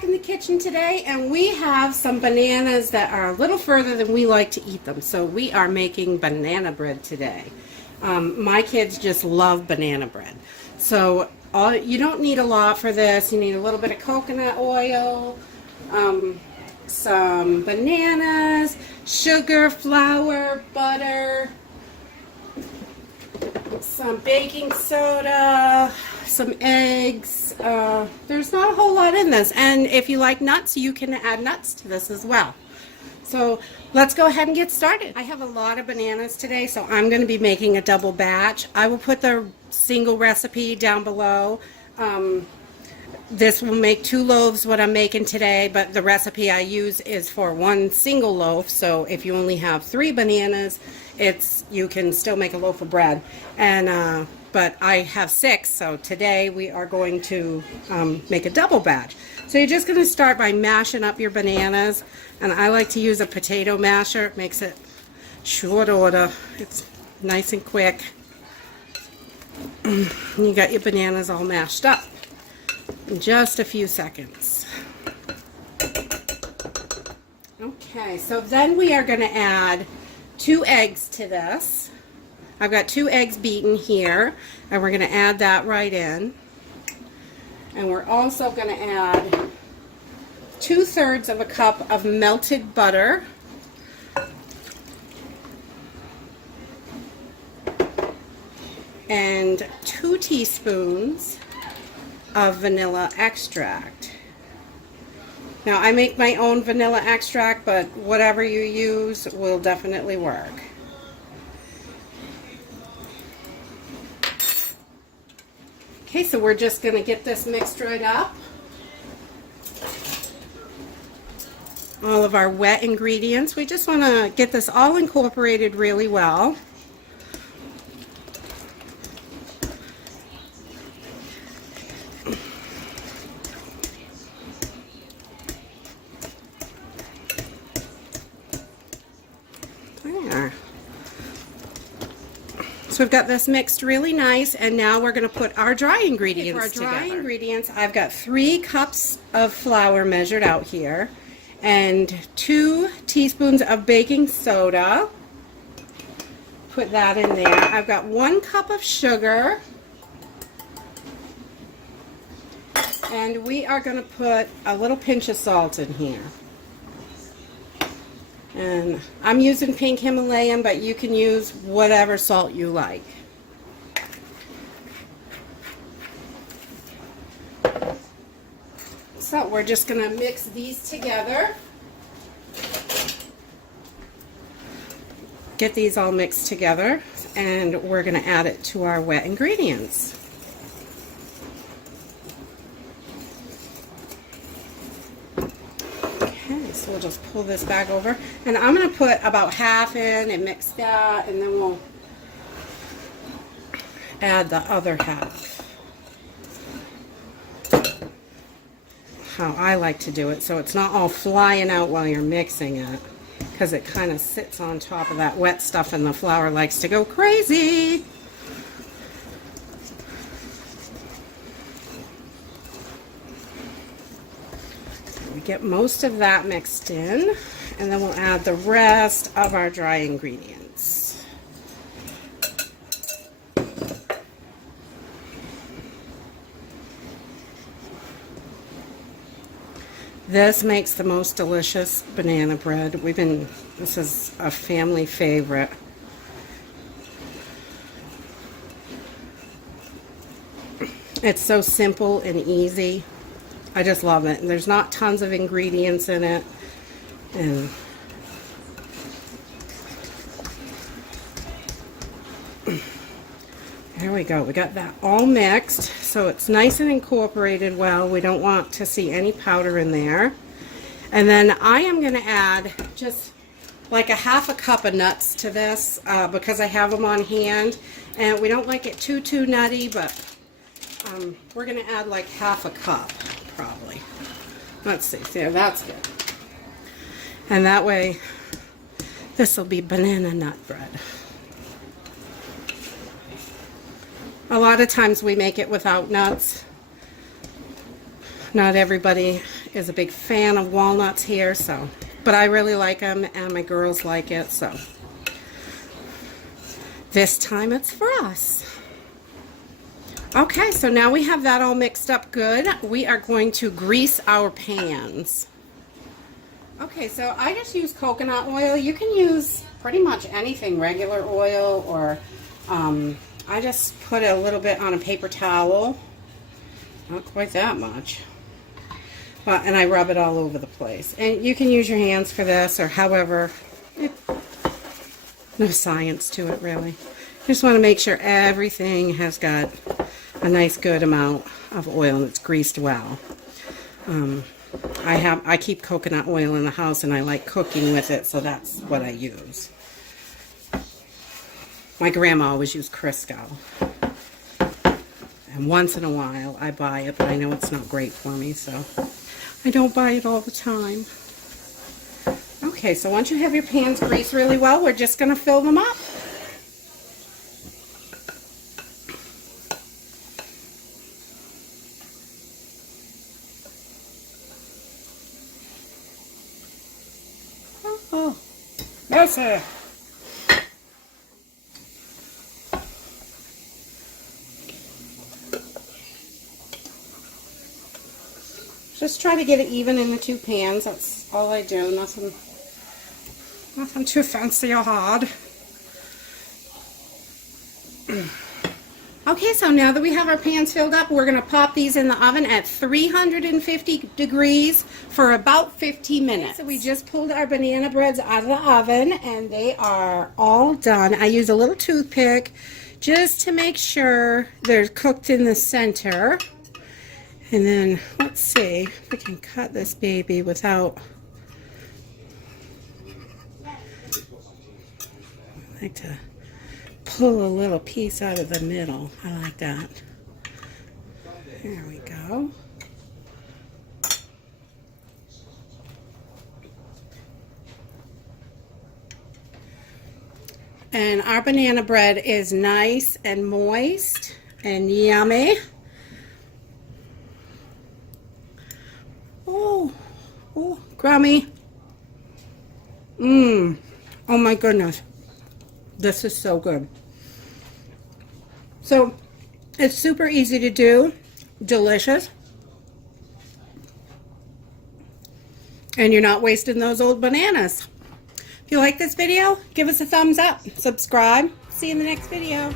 back in the kitchen today, and we have some bananas that are a little further than we like to eat them. So we are making banana bread today. My kids just love banana bread. So you don't need a lot for this. You need a little bit of coconut oil, some bananas, sugar, flour, butter, some baking soda, some eggs. There's not a whole lot in this, and if you like nuts, you can add nuts to this as well. So let's go ahead and get started. I have a lot of bananas today, so I'm going to be making a double batch. I will put the single recipe down below. This will make 2 loaves what I'm making today, but the recipe I use is for 1 single loaf. So if you only have 3 bananas, you can still make a loaf of bread. And but I have 6, so today we are going to make a double batch. So you're just going to start by mashing up your bananas, and I like to use a potato masher. It makes it short order. It's nice and quick. And you got your bananas all mashed up in just a few seconds. Okay, so then we are going to add 2 eggs to this. I've got 2 eggs beaten here, and we're going to add that right in. And we're also going to add 2/3 of a cup of melted butter. And 2 teaspoons of vanilla extract. Now I make my own vanilla extract, but whatever you use will definitely work. Okay, so we're just going to get this mixed right up. All of our wet ingredients. We just want to get this all incorporated really well. There. So we've got this mixed really nice, and now we're going to put our dry ingredients together. For our dry ingredients, I've got 3 cups of flour measured out here, and 2 teaspoons of baking soda. Put that in there. I've got 1 cup of sugar, and we are going to put a little pinch of salt in here. And I'm using pink Himalayan, but you can use whatever salt you like. So we're just going to mix these together. Get these all mixed together, and we're going to add it to our wet ingredients. So we'll just pull this back over, and I'm going to put about half in and mix that, and then we'll add the other half. How I like to do it, so it's not all flying out while you're mixing it, because it kind of sits on top of that wet stuff, and the flour likes to go crazy. Get most of that mixed in, and then we'll add the rest of our dry ingredients. This makes the most delicious banana bread. This is a family favorite. It's so simple and easy. I just love it. There's not tons of ingredients in it. And there we go. We got that all mixed, so it's nice and incorporated well. We don't want to see any powder in there. And then I am going to add just like a half a cup of nuts to this because I have them on hand. And we don't like it too nutty, but we're going to add like half a cup. Probably. Let's see. There, that's good. And that way, this will be banana nut bread. A lot of times we make it without nuts. Not everybody is a big fan of walnuts here, so, but I really like them and my girls like it, so this time it's for us. Okay, so now we have that all mixed up good. We are going to grease our pans. Okay, so I just use coconut oil. You can use pretty much anything, regular oil, or I just put a little bit on a paper towel. Not quite that much. And I rub it all over the place. And you can use your hands for this, or however. No science to it, really. Just want to make sure everything has got a nice good amount of oil and it's greased well. I keep coconut oil in the house and I like cooking with it, so that's what I use. My grandma always used Crisco. And once in a while I buy it, but I know it's not great for me, so I don't buy it all the time. Okay, so once you have your pans greased really well, we're just going to fill them up. Oh, messy. Just try to get it even in the two pans. That's all I do. Nothing too fancy or hard. Okay, so now that we have our pans filled up, we're going to pop these in the oven at 350 degrees for about 15 minutes. So we just pulled our banana breads out of the oven and they are all done. I use a little toothpick just to make sure they're cooked in the center. And then let's see if we can cut this baby without. I like to pull a little piece out of the middle. I like that. There we go. And our banana bread is nice and moist and yummy. Oh, Grammy. Oh my goodness. This is so good. So, it's super easy to do, delicious, and you're not wasting those old bananas. If you like this video, give us a thumbs up, subscribe, see you in the next video.